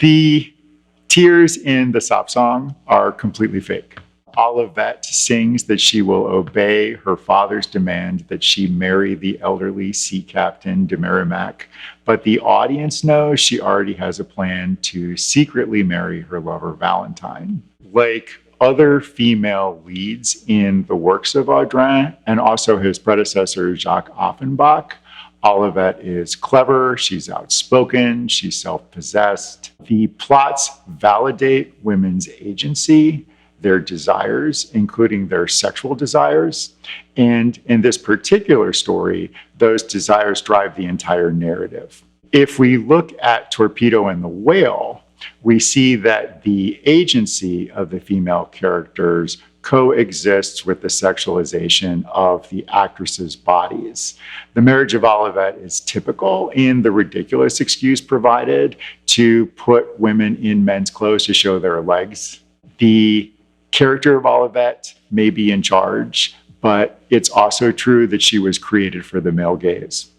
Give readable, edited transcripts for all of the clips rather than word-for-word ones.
The tears in the sop song are completely fake. Olivette sings that she will obey her father's demand that she marry the elderly sea captain de Merrimack, but the audience knows she already has a plan to secretly marry her lover Valentine. Like other female leads in the works of Audran and also his predecessor Jacques Offenbach, Olivette is clever, she's outspoken, she's self-possessed. The plots validate women's agency, their desires, including their sexual desires. And in this particular story, those desires drive the entire narrative. If we look at Torpedo and the Whale, we see that the agency of the female characters coexists with the sexualization of the actresses' bodies. The Marriage of Olivette is typical in the ridiculous excuse provided to put women in men's clothes to show their legs. The character of Olivette may be in charge, but it's also true that she was created for the male gaze.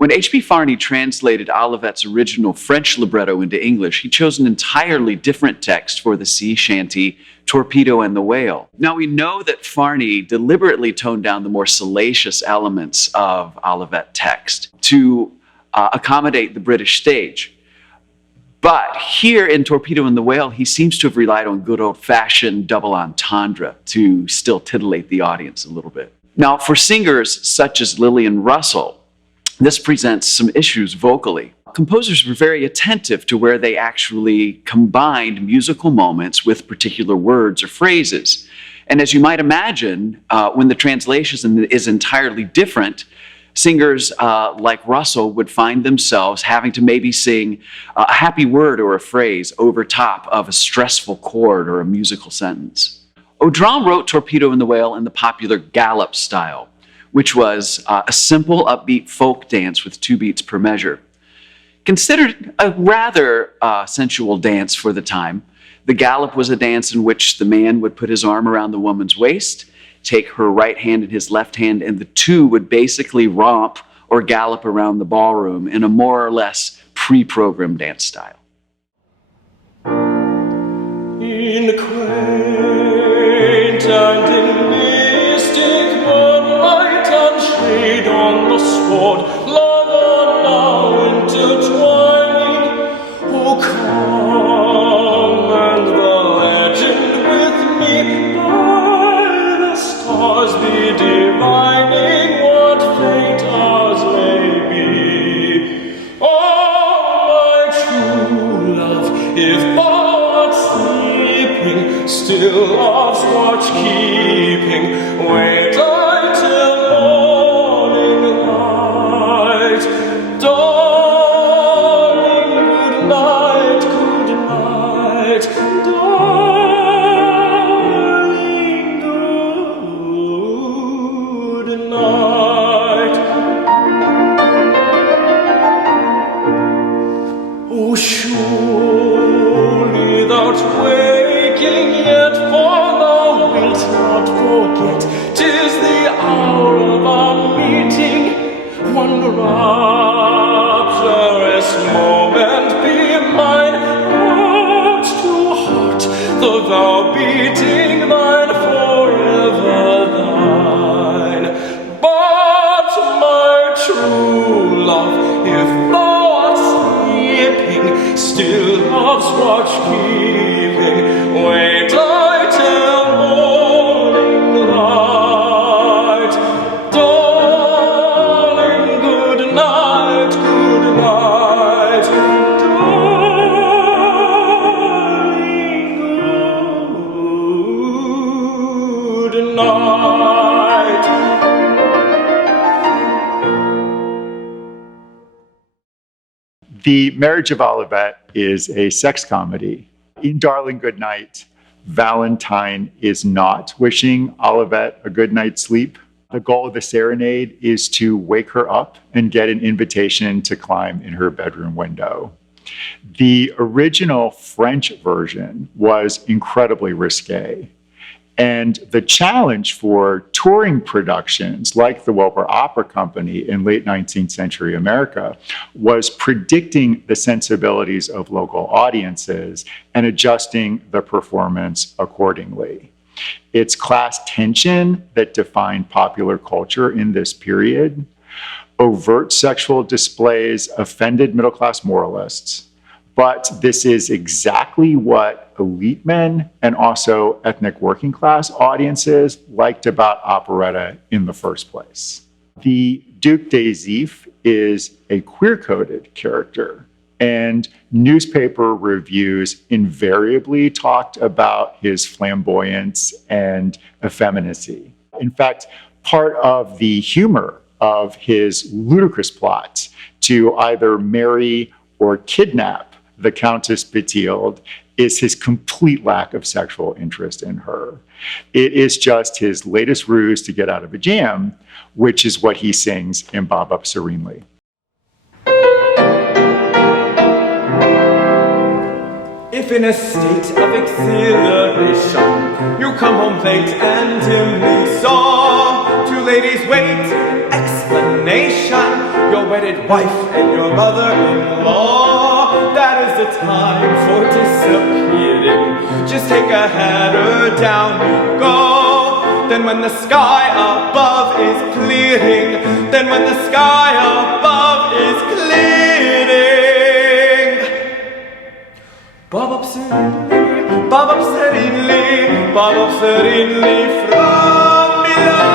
When H.B. Farney translated Olivette's original French libretto into English, he chose an entirely different text for the sea shanty, Torpedo and the Whale. Now, we know that Farney deliberately toned down the more salacious elements of Olivette text to accommodate the British stage. But here in Torpedo and the Whale, he seems to have relied on good old-fashioned double entendre to still titillate the audience a little bit. Now, for singers such as Lillian Russell, this presents some issues vocally. Composers were very attentive to where they actually combined musical moments with particular words or phrases. And as you might imagine, when the translation is entirely different, singers like Russell would find themselves having to maybe sing a happy word or a phrase over top of a stressful chord or a musical sentence. Audran wrote Torpedo and the Whale in the popular gallop style, which was a simple, upbeat folk dance with 2 beats per measure. Considered a rather sensual dance for the time, the gallop was a dance in which the man would put his arm around the woman's waist, take her right hand in his left hand, and the two would basically romp or gallop around the ballroom in a more or less pre-programmed dance style. In quaint and in mystic moonlight and shade on the sward, lover now intertwining, oh come and the legend with me by the stars be divining what fate ours may be. Oh, my true love, if but sleeping, still love's watch keeping, wait I till morning light. Darling, good night, darling, good night. Oh, surely thou'rt waking yet, for thou wilt not forget 'tis the hour of our meeting. One rapturous moment be mine, heart to heart, though thou beating thine forever thine. But my true love, if thou art sleeping, still love's watch keeping, wait I till morning light. Darling, good night, darling, good night. The Marriage of Olivette is a sex comedy. In Darling Goodnight, Valentine is not wishing Olivette a good night's sleep. The goal of the serenade is to wake her up and get an invitation to climb in her bedroom window. The original French version was incredibly risque. And the challenge for touring productions like the Wilbur Opera Company in late 19th century America was predicting the sensibilities of local audiences and adjusting the performance accordingly. It's class tension that defined popular culture in this period. Overt sexual displays offended middle-class moralists, but this is exactly what elite men and also ethnic working class audiences liked about operetta in the first place. The Duc des Ifs is a queer-coded character, and newspaper reviews invariably talked about his flamboyance and effeminacy. In fact, part of the humor of his ludicrous plots to either marry or kidnap the Countess Beteiled is his complete lack of sexual interest in her. It is just his latest ruse to get out of a jam, which is what he sings in Bob Up Serenely. If in a state of exhilaration you come home late and dimly saw two ladies wait explanation, your wedded wife and your mother-in-law. That is the time for disappearing. Just take a header, down you go. Then when the sky above is clearing, then when the sky above is clearing, bob up serenely, bob up serenely, bob up serenely from below.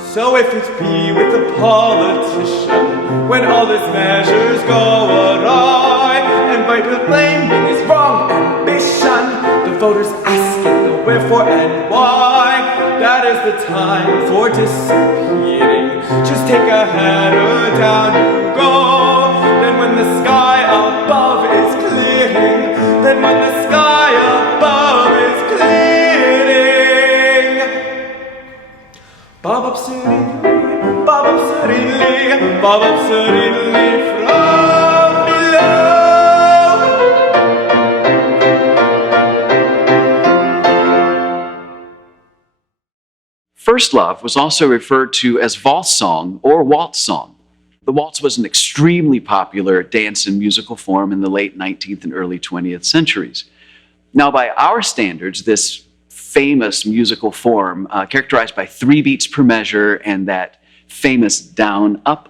So if it be with a politician, when all his measures go awry, and by proclaiming his wrong ambition, the voters asking the wherefore and why, that is the time for disappearing. Just take a header, down you go. Then when the sky above is clearing, then when the sky above is clearing, bob up serenely, bob up serenely, bob up serenely from below. First Love was also referred to as valse song or waltz song. The waltz was an extremely popular dance and musical form in the late 19th and early 20th centuries. Now, by our standards, this famous musical form, characterized by 3 beats per measure and that famous down, up,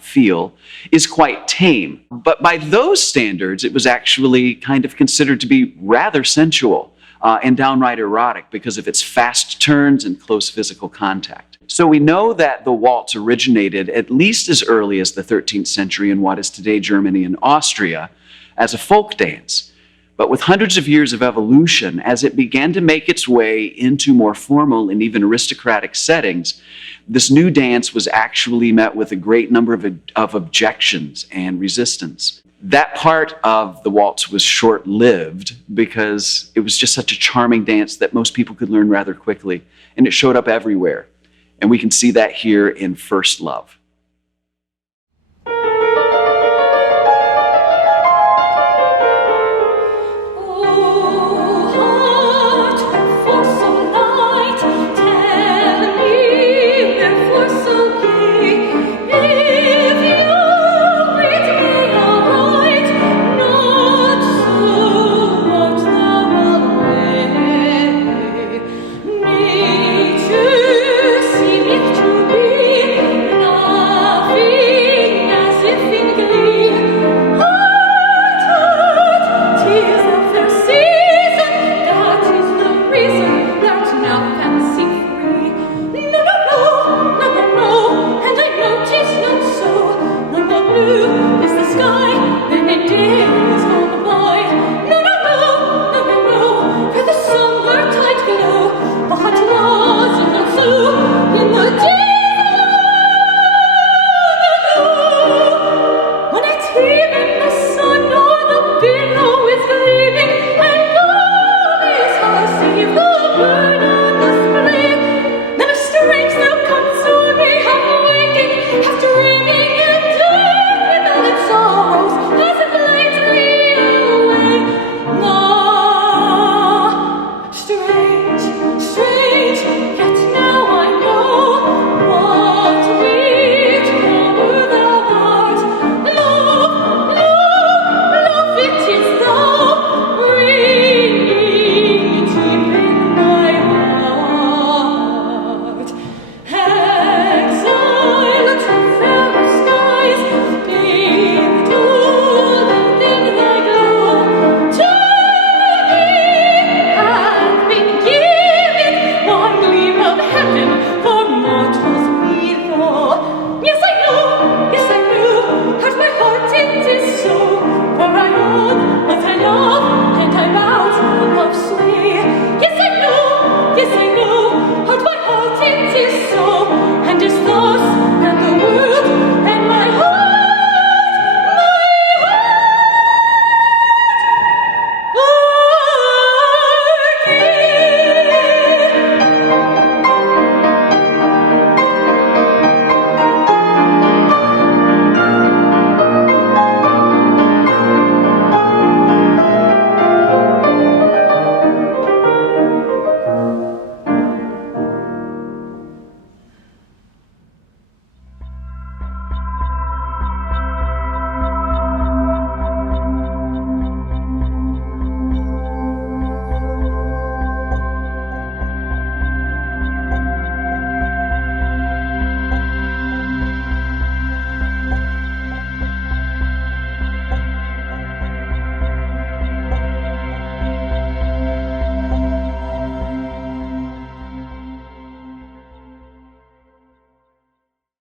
feel, is quite tame. But by those standards, it was actually kind of considered to be rather sensual and downright erotic because of its fast turns and close physical contact. So we know that the waltz originated at least as early as the 13th century in what is today Germany and Austria as a folk dance. But with hundreds of years of evolution, as it began to make its way into more formal and even aristocratic settings, this new dance was actually met with a great number of objections and resistance. That part of the waltz was short-lived because it was just such a charming dance that most people could learn rather quickly, and it showed up everywhere. And we can see that here in First Love. No,